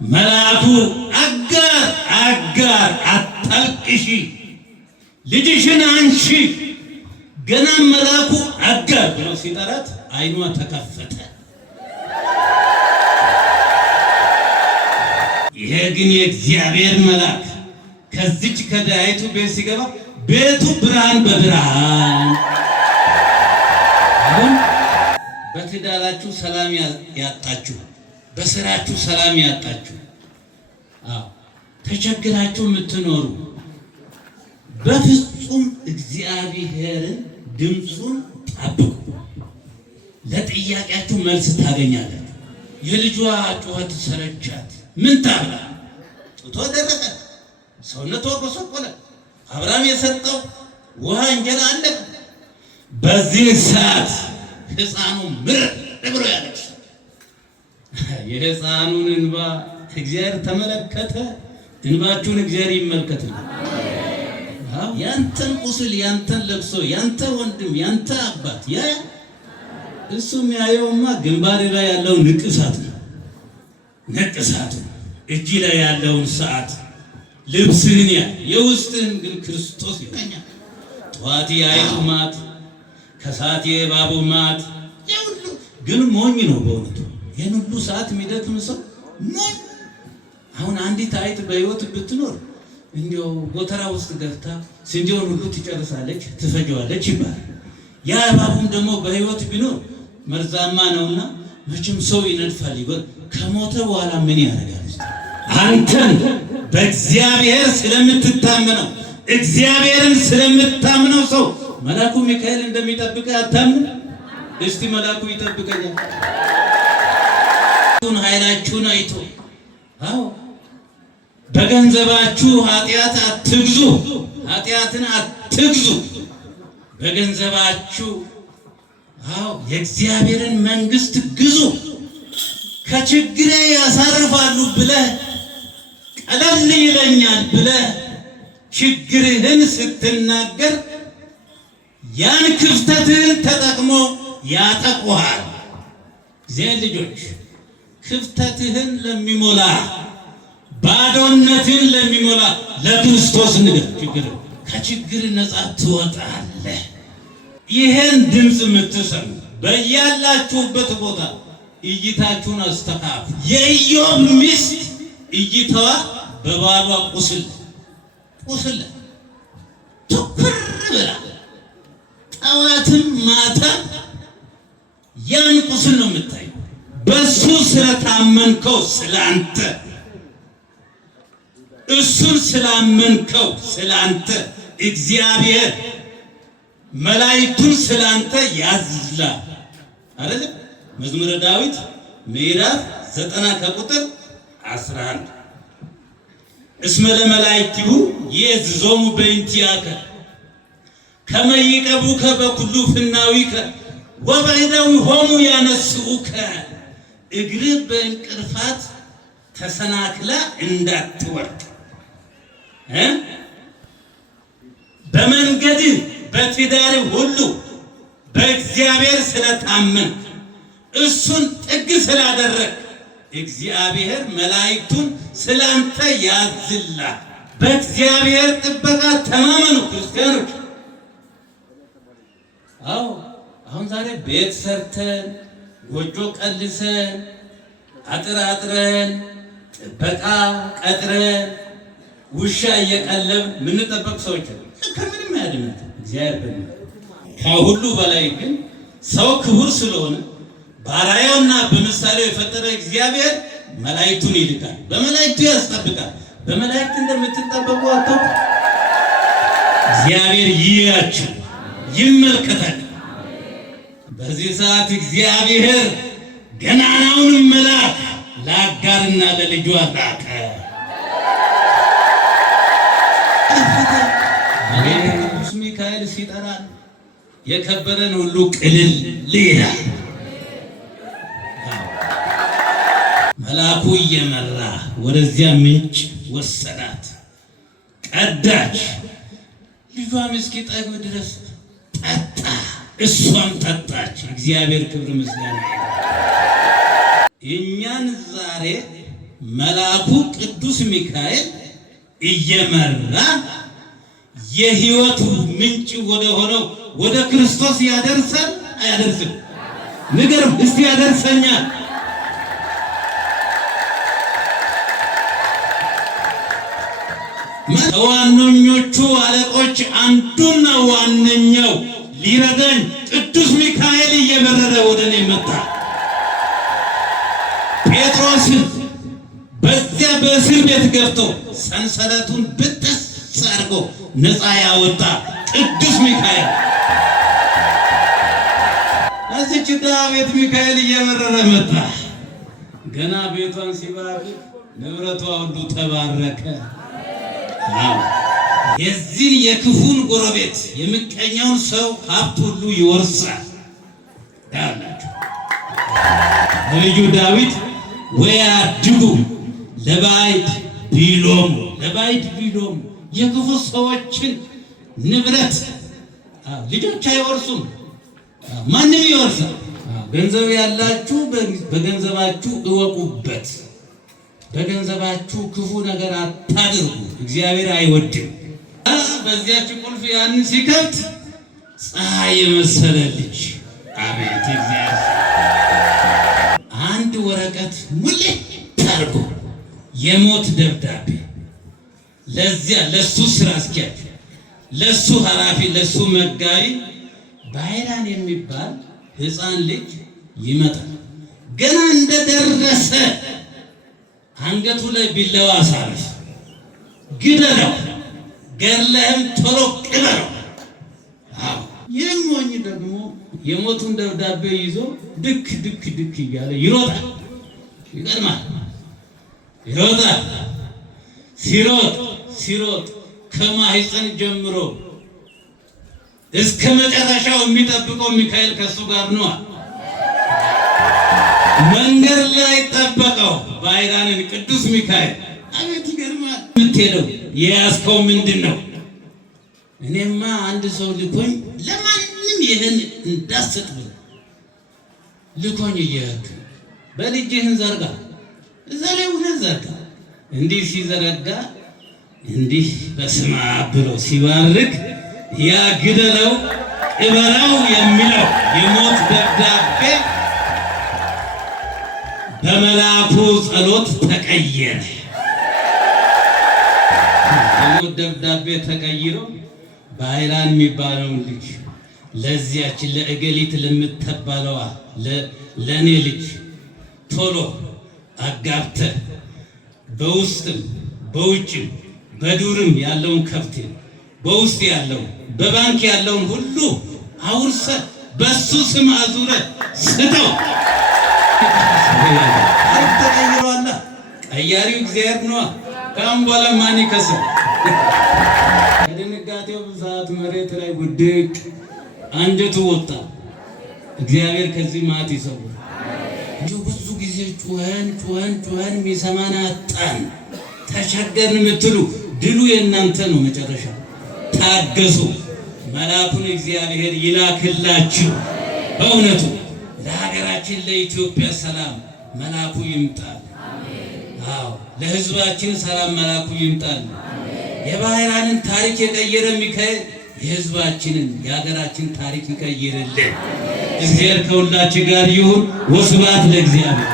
መልአኩ አጋር አታልቅሺ ልጅሽን አንሺ። ገና መልአኩ አጋር ብሎ ሲጠራት አይኗ ተከፈተ። ይሄ ግን የእግዚአብሔር መልአክ ከዚች ከዳይቱ ቤት ሲገባ ቤቱ ብርሃን በብርሃን። አሁን በትዳራችሁ ሰላም ያጣችሁ፣ በስራችሁ ሰላም ያጣችሁ፣ ተቸግራችሁ የምትኖሩ በፍጹም እግዚአብሔርን ድምፁን ጠብቁ። ለጥያቄያችሁ መልስ ታገኛላችሁ። የልጇ ጩኸት ሰለቻት። ምን ታብላ? ጡቷ ደረቀ፣ ሰውነቷ ጎሰቆለ። አብርሃም የሰጠው ውሃ እንጀራ አለቀ። በዚህ ሰዓት ሕፃኑ ምርር ብሎ ያለቅሳል። የሕፃኑን እንባ እግዚአብሔር ተመለከተ። እንባችሁን እግዚአብሔር ይመልከት። ያንተን ቁስል፣ ያንተን ለቅሶ፣ ያንተ ወንድም፣ ያንተ አባት ያ እሱ የሚያየውማ ግንባር ላይ ያለው ንቅሳት ነው። ንቅሳት እጅ ላይ ያለውን ሰዓት ልብስህን የውስጥህን ግን ክርስቶስ ይቀኛል። ጠዋት የአይጡ ማት፣ ከሰዓት የእባቡ ማት፣ የሁሉ ግን ሞኝ ነው በእውነቱ። ይህን ሁሉ ሰዓት የሚደክም ሰው ሞኝ። አሁን አንዲት አይጥ በህይወት ብትኖር እንዲያው ጎተራ ውስጥ ገብታ ስንዴውን ሁሉ ትጨርሳለች፣ ትፈጀዋለች ይባላል። ያ እባቡም ደግሞ በህይወት ቢኖር መርዛማ ነውና መቼም ሰው ይነድፋል ይጎል። ከሞተ በኋላ ምን ያደርጋል? አንተን በእግዚአብሔር ስለምትታመነው እግዚአብሔርን ስለምታምነው ሰው መልአኩ ሚካኤል እንደሚጠብቅ አታምን? እስቲ መልአኩ ይጠብቀኛል ኃይላችሁን አይቶ። አዎ በገንዘባችሁ ኃጢአት አትግዙ፣ ኃጢአትን አትግዙ። በገንዘባችሁ የእግዚአብሔርን መንግስት ግዙ። ከችግሬ ያሳርፋሉ ብለህ ቀለል ይለኛል ብለህ ችግርህን ስትናገር ያን ክፍተትህን ተጠቅሞ ያጠቁሃል። እግዚአብሔር ልጆች ክፍተትህን ለሚሞላ ባዶነትን ለሚሞላ ለክርስቶስ ንገር። ችግር ከችግር ነፃ ትወጣለህ። ይሄን ድምፅ የምትሰሙ በያላችሁበት ቦታ እይታችሁን አስተካክሉ። የኢዮብ ሚስት እይታዋ በባሏ ቁስል ትኩር ብላ ጠዋትም ማታ ያን ቁስል ነው የምታየው። በሱ ስለታመንከው ስላንተ፣ እሱን ስላመንከው ስላንተ እግዚአብሔር መላእክቱን ስላንተ ያዝላል አይደል? መዝሙረ ዳዊት ምዕራፍ 90 ከቁጥር 11 እስመ ለመላእክቲሁ ይእዝዞሙ በእንቲአከ ከመ ይቀቡከ በኩሉ ፍናዊከ ወበእደዊሆሙ ያነስኡከ። እግርህ በእንቅርፋት ተሰናክላ እንዳትወድቅ በመንገድ በትዳር ሁሉ በእግዚአብሔር ስለታመንክ እሱን ጥግ ስላደረግ እግዚአብሔር መላእክቱን ስላንተ ያዝላል። በእግዚአብሔር ጥበቃ ተማመኑ ክርስቲያኖች። አሁን ዛሬ ቤት ሰርተን ጎጆ ቀልሰን አጥር አጥረን ጥበቃ ቀጥረን ውሻ እየቀለብ ምንጠበቅ ሰዎች ከምንም ያድነን እግዚአብሔር። ከሁሉ በላይ ግን ሰው ክቡር ስለሆነ ባሪያውና በምሳሌው የፈጠረ እግዚአብሔር መላእክቱን ይልካል፣ በመላእክቱ ያስጠብቃል። በመላእክት እንደምትጠበቁ አታውቁ? እግዚአብሔር ይያችሁ ይመልከታል። በዚህ ሰዓት እግዚአብሔር ገናናውን መልአክ ለአጋርና ለልጇ ላከ። ቅዱስ ሚካኤል ሲጠራ የከበረን ሁሉ ቅልል ይላል። መልአኩ እየመራ ወደዚያ ምንጭ ወሰዳት፣ ቀዳች። ልጇም እስኪጠግብ ድረስ ጠጣ፣ እሷም ጠጣች። እግዚአብሔር ክብር ምስጋና። እኛን ዛሬ መልአኩ ቅዱስ ሚካኤል እየመራ የሕይወቱ ምንጭ ወደ ሆነው ወደ ክርስቶስ ያደርሳል አያደርስም? ንገርም እስቲ ያደርሰኛል። ከዋነኞቹ አለቆች አንዱና ዋነኛው ሊረዳኝ ቅዱስ ሚካኤል እየበረረ ወደ እኔ መጣ። ጴጥሮስን በዚያ በእስር ቤት ገብቶ ሰንሰለቱን ብጥስ አድርጎ ነፃ ያወጣ ቅዱስ ሚካኤል። እዚች ዳዊት ሚካኤል እየበረረ መጣ። ገና ቤቷን ሲባርክ ንብረቷ ሁሉ ተባረከ። የዚህን የክፉን ጎረቤት የምቀኛውን ሰው ሀብት ሁሉ ይወርሳል። ያላችሁ ልጁ ዳዊት ወያድጉ ለባዕድ ቢሎሙ የክፉ ሰዎችን ንብረት ልጆች አይወርሱም፣ ማንም ይወርሳል። ገንዘብ ያላችሁ በገንዘባችሁ እወቁበት። በገንዘባችሁ ክፉ ነገር አታድርጉ፣ እግዚአብሔር አይወድም። በዚያች ቁልፍ ያን ሲከፍት ፀሐይ የመሰለ ልጅ አቤት እግዚአብሔር አንድ ወረቀት ሙልት አድርጎ የሞት ደብዳቤ ለዚያ ለሱ ስራ አስኪያጅ፣ ለሱ ኃላፊ፣ ለሱ መጋቢ ባይራን የሚባል ሕፃን ልጅ ይመጣል። ገና እንደደረሰ አንገቱ ላይ ቢላዋ አሳርፍ፣ ግደለው፣ ገድለህም ቶሎ ቅበረው። የሞኝ ደግሞ የሞቱን ደብዳቤ ይዞ ድክ እያለ ይሮጣል፣ ይቀድማል፣ ይሮጣል። ሲሮጥ ከማህፀን ጀምሮ እስከ መጨረሻው የሚጠብቀው ሚካኤል ከሱ ጋር ነው። መንገድ ላይ ጠበቀው ባይራንን ቅዱስ ሚካኤል። አቤት ይገርማል። የምትሄደው የያዝከው ምንድን ነው? እኔማ አንድ ሰው ልኮኝ ለማንም ይህን እንዳሰጥ ብሎ ልኮኝ እየሄድክ በልጅህን ዘርጋ፣ እዛ ላይ እውነት ዘርጋ። እንዲህ ሲዘረጋ እንዲህ በስመ አብ ብሎ ሲባርክ ያ ግደለው ቅበረው የሚለው የሞት ደብዳቤ በመልአኩ ጸሎት ተቀየረ። የሞት ደብዳቤ ተቀይሮ ባይራን የሚባለውን ልጅ ለዚያች ለእገሊት ለምትባለዋ ለኔ ልጅ ቶሎ አጋብተህ በውስጥም በውጭም በዱርም ያለውን ከብት በውስጥ ያለው በባንክ ያለውን ሁሉ አውርሰህ በሱ ስም አዙረህ ስጠው። ተቀይሯል። ቀያሪው እግዚአብሔር ነዋ። ካሁን በኋላ ማን ይከሰው? ከድንጋጤው ብዛት መሬት ላይ ውድቅ አንጀቱ ወጣ። እግዚአብሔር ከዚህ ማት ይሰውር። እንዲሁ ብዙ ጊዜ ጩኸን የሚሰማን አጣን፣ ተቸገርን የምትሉ ድሉ የእናንተ ነው። መጨረሻ ታገሱ። መልአኩን እግዚአብሔር ይላክላችሁ። በእውነቱ ለሀገራችን ለኢትዮጵያ ሰላም መልአኩ ይምጣል። አዎ ለሕዝባችን ሰላም መልአኩ ይምጣል። የባህራንን ታሪክ የቀየረ ሚካኤል የሕዝባችንን የሀገራችን ታሪክ ይቀይርልን። እግዚአብሔር ከሁላችን ጋር ይሁን። ወስብሐት ለእግዚአብሔር።